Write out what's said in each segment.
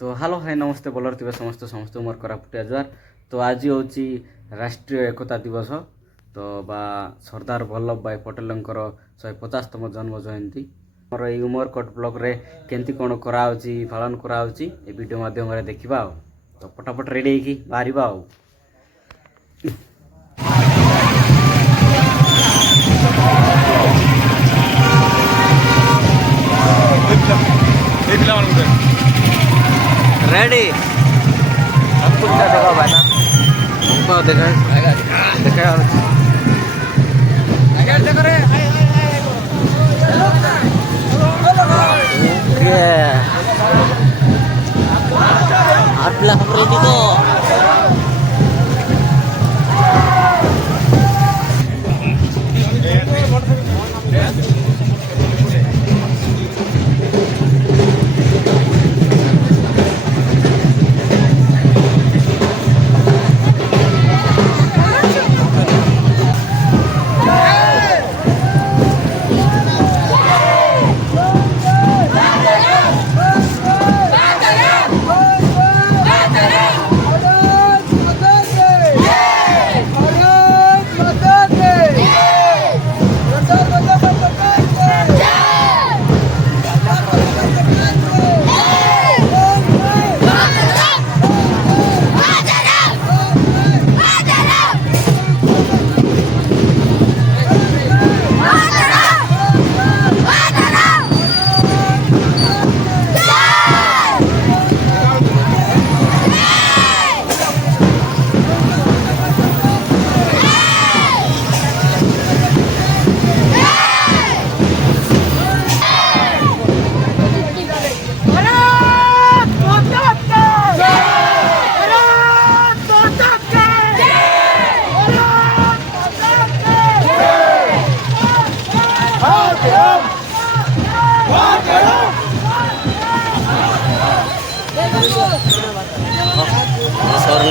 तो hello hi नमस्ते बोलर थे समस्त समस्त मोर कोरापुटिया जुआर। तो आज हूँ राष्ट्रीय एकता दिवस तो बा सरदार वल्लभ भाई पटेल 150तम जन्म जयंती मोर ये उमरकोट ब्लॉक रे केमती कौन कराऊँगी पालन कराऊँगी ए वीडियो माध्यम देखा। तो फटाफट रेडी होगी बाहर रेडी सब कुछ देखा भाई ना देखा देखा आपला हम रेडी तो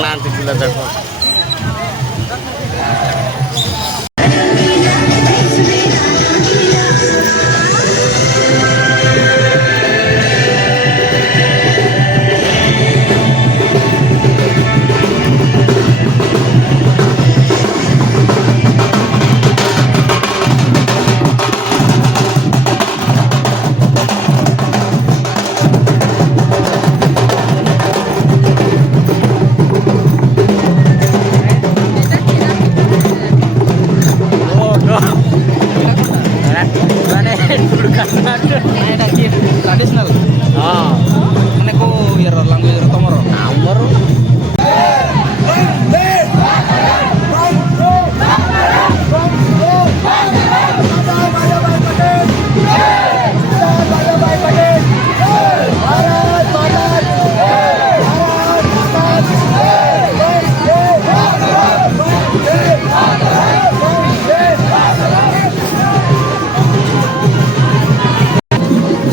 nanti gula jago. ट्रेडिशनल हाँ मैंने को यार लैंग्वेज रे तमरो हमर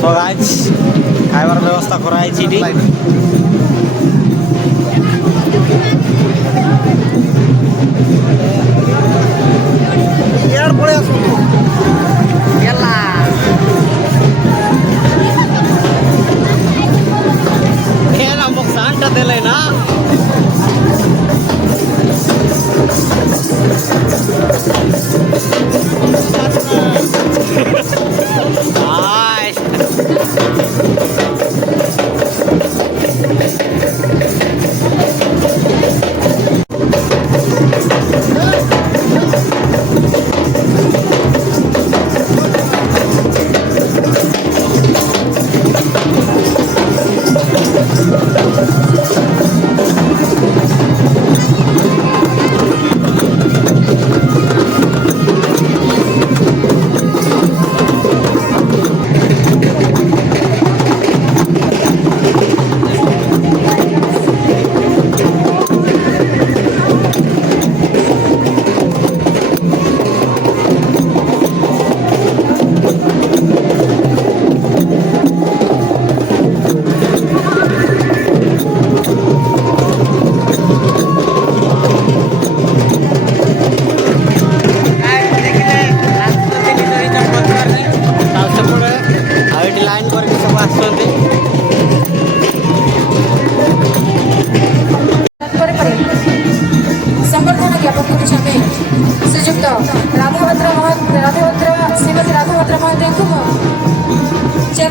तो गाइस खाइबार व्यवस्था कराई छी यार पड़े आसु गेला एला मुख शांत देले ना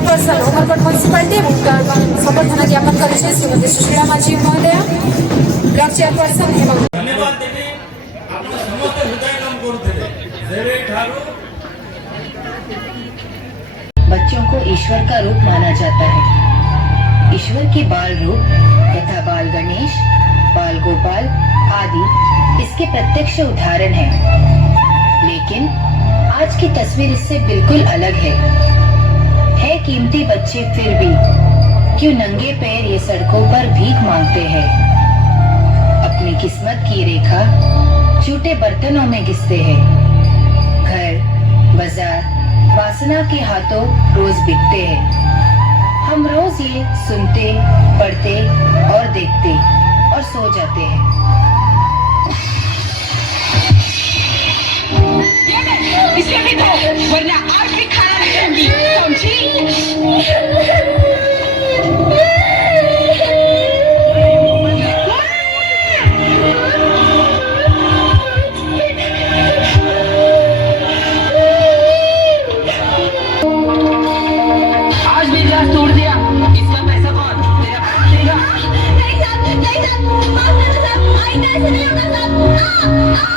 चेयरपर्सन उमरकोट म्युनिसिपालिटी सम्बर्धना ज्ञापन करेछे श्रीमती सुशीला माझी महोदय ब्लॉक चेयरपर्सन एवं धन्यवाद देवी आपण समस्त हृदय काम करूथिले जेवे ठारू बच्चों को ईश्वर का रूप माना जाता है। ईश्वर के बाल रूप यथा बाल गणेश, बाल गोपाल आदि इसके प्रत्यक्ष उदाहरण हैं। लेकिन आज की तस्वीर इससे बिल्कुल अलग है कीमती बच्चे फिर भी क्यों नंगे पैर ये सड़कों पर भीख मांगते हैं। अपनी किस्मत की रेखा झूठे बर्तनों में घिसते हैं। घर बाजार वासना के हाथों रोज बिकते हैं। हम रोज ये सुनते, पढ़ते और देखते और सो जाते हैं। इसे भी दो वरना आज भी खाना नहीं दूंगी, समझी? आज भी गिलास तोड़ दिया, इसका पैसा कौन? तेरा बाप देगा? नहीं साहब, माफ करना साहब, आइंदा ऐसा नहीं होगा साहब।